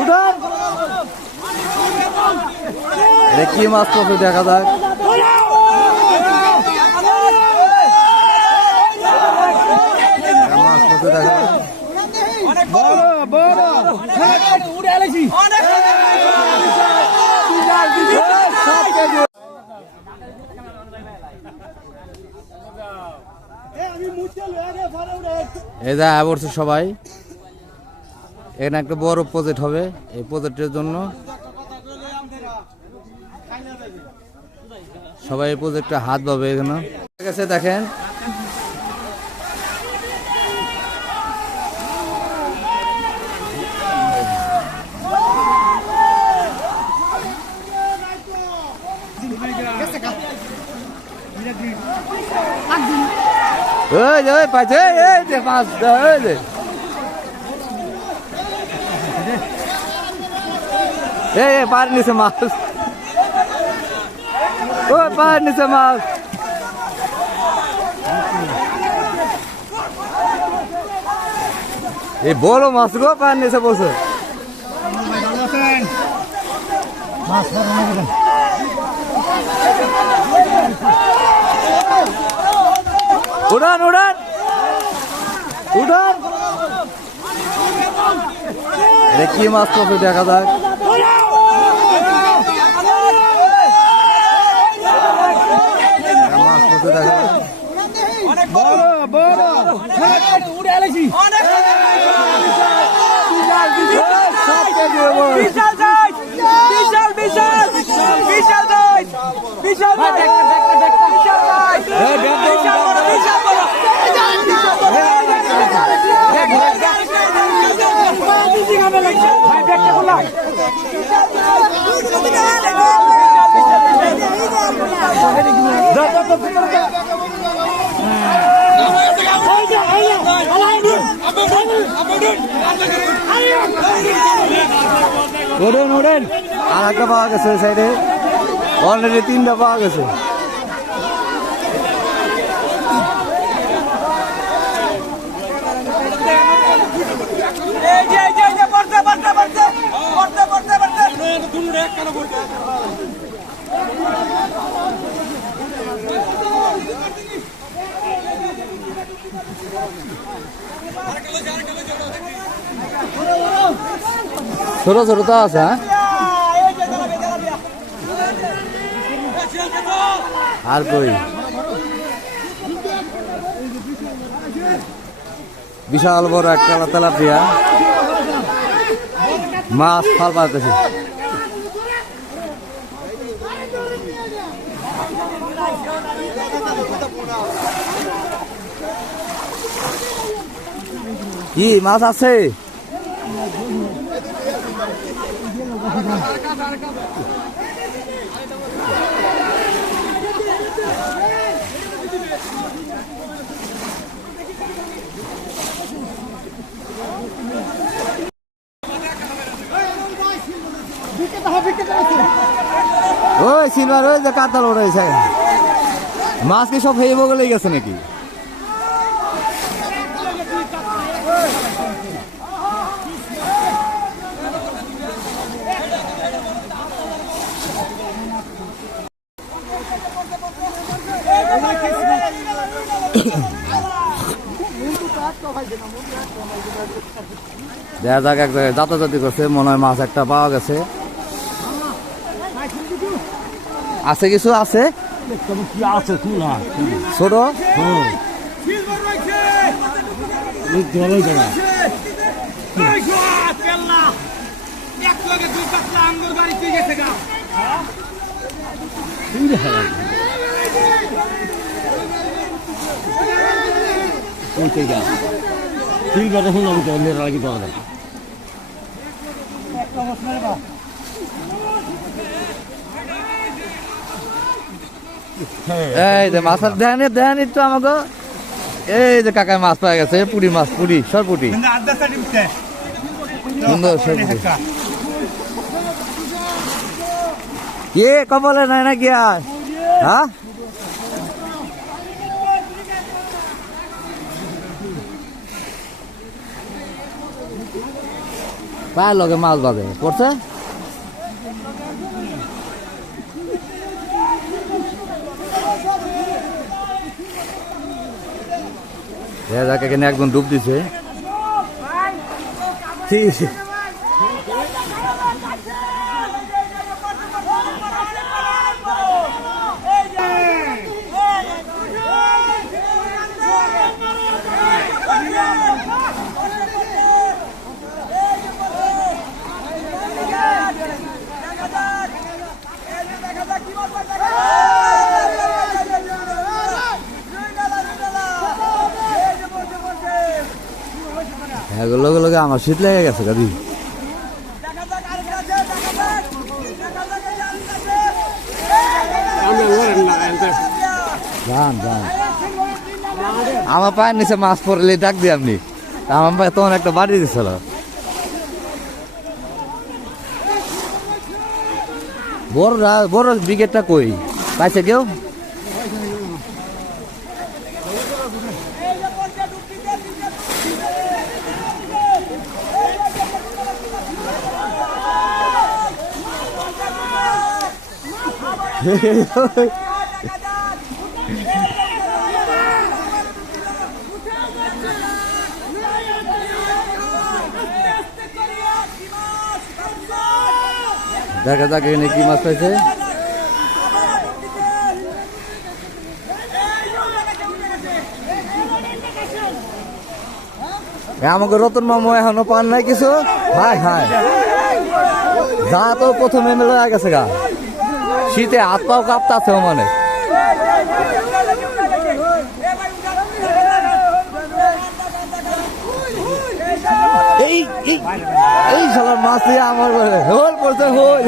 উঠান কি মাছ পড়ছে দেখা যাক। মাছ পড়ছে দেখা যাক। এই যা পড়ছে সবাই। এখানে একটা বড় প্রজেক্ট হবে, এই প্রজেক্টের জন্য সবাই এই প্রজেক্টে হাত পাবে। এখানে ঠিক আছে, দেখেন পাইছে মাছ পার নিচে মাছ, ও পার নিচে মাছ। এই বড় মাছ গো পার নিচে বসে। উড়ান উড়ান উড়ান, কি মাছ পড়ছে দেখা যাক। মাছ পড়ছে দেখা যাক। ওড়েন ওড়েন, আর একটা পাওয়া গেছে সাইডে, অলরেডি 3টা পাওয়া গেছে। ছোট ছোট তো আছে, হ্যাঁ আর কই বিশাল বড় একটা তেলাপিয়া মাছ ফাল পাইতেছে। কি মাছ আছে? ওই সিলভার ওই যে কাতাল ওড়াইছে মাছ কি সব হেয়ে বগলে গেছে নাকি? দেখা যাক, এক জায়গায় যাতাযাতি করছে, মনে হয় মাছ একটা পাওয়া গেছে। আছে কিছু আছে ছোট এই যে মাছ দেন দেন একটু আমাকে। এই যে কাকায় মাছ পাওয়া গেছে, পুরি মাছ, পুরি সরপুটি সুন্দর সরপুটি। কে কমলে নাই না কি আর? হ্যাঁ পায়ের লগে মাছ বাঁধে পড়ছে। এখানে একজন ডুব দিছে। লগে লগে আমার শীত লেগে গেছে গাদি। আমার পায়ের নিচে মাছ পড়লে ডাক দিই আপনি, আমার পায়ে তখন একটা বাড়ি দিছিল। বড় ব্রিগেডটা কই পাইছে কেউ? দেখা যাক এখানে কি মাছ পাইছে। আমাকে রতন মামু এখনো পান নাই কিছু। হাই হাই যা তো প্রথমে মেলে গেছে গা, শীতে হাত পাও কাঁপতাছে মানে। এই শালার মাছ দিয়ে আমার হোল পড়ছে, হোল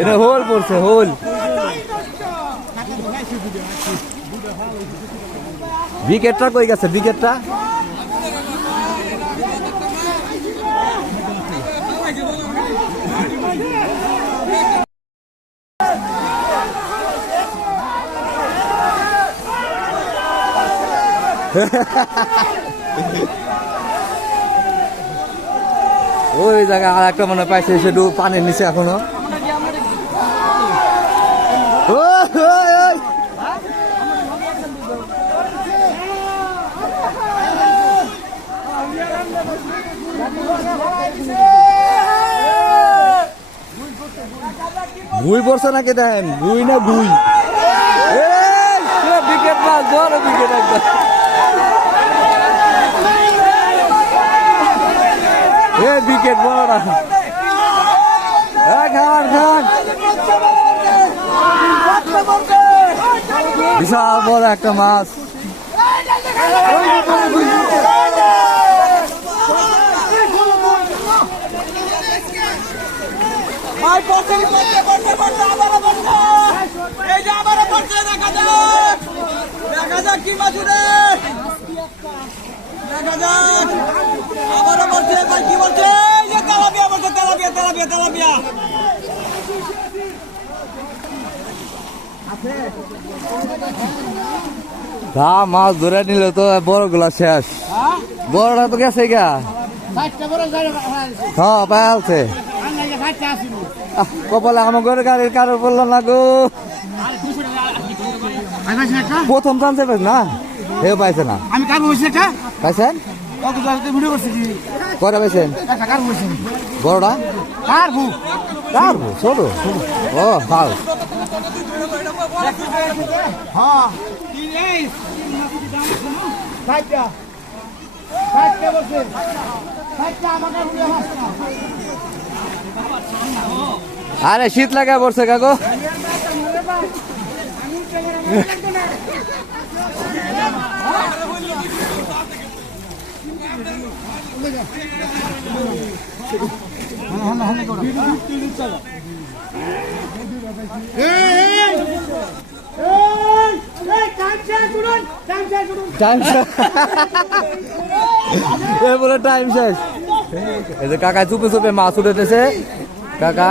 এটা হোল পড়ছে, হোল। উইকেটটা কই গেছে? উইকেটটা ওই জায়গায় আর একটা মনে পাইছে, সেটু পানির নিচে এখনো। ভুই পড়ছে নাকি দেন? ভুই না ভুই? উইকেট মাছ, বড় উইকেট একদম। উইকেট বড় না, খান খান। বিশাল বড় একটা মাছ। দেখা যাক কি মাছ উঠে, দেখা যাক। আবারও বলছে, কি বলছে? তেলাপিয়া বলছে, তেলাপিয়া তেলাপিয়া তেলাপিয়া। মাছ ধরে নিলে তো বড় গুলা শেষ। বড়টা তো গেছে গা। হ্যাঁ পাইছে কপালে আমার গাড়ির কারো বললো না গো। প্রথম টানতে পারছ না, এ পাইছে না। আমি কার বলছি পাইছেন? ভিডিও করছি কি কয়টা পাইছেন? কার বলছি বড়টা কার ভু কার ভু ছোট ও ভাল। হ্যাঁ আরে শীত লাগা পড়ছে কাকু। টাইম শেষ। এই যে কাকা চুপে চুপে মাছ উঠেছে কাকা।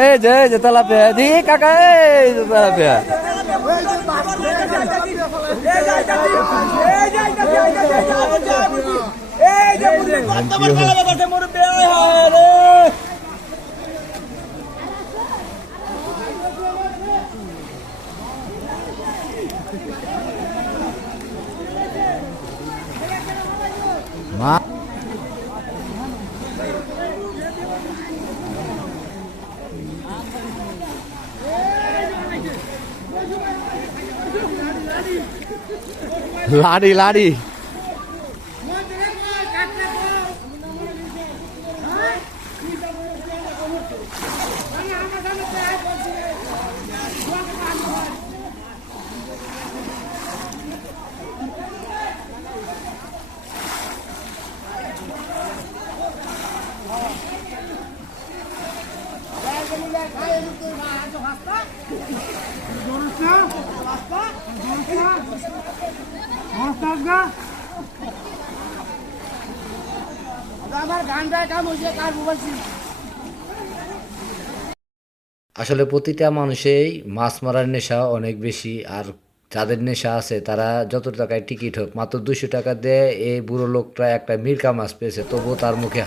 এই যে তেলাপিয়া দি কাকা এই যে তেলাপিয়া মা লাড়ি লাড়ি আসলে প্রতিটা মানুষেই মাছ মারার নেশা অনেক বেশি, আর যাদের নেশা আছে তারা যত টাকায় টিকিট হোক মাত্র 200 টাকা দিয়ে এই বুড়ো লোকটা একটা মিরকা মাছ পেয়েছে, তবুও তার মুখে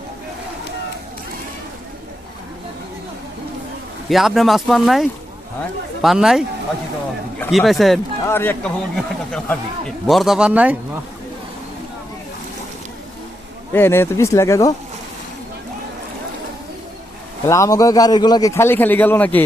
কি আপনি মাছ পান নাই? পান নাই? কি পাইছেন? বর্দা পান নাই? এ নে তো 20 লাগে গো। তাহলে আমাকে গাড়িগুলো কি খালি খালি গেল নাকি?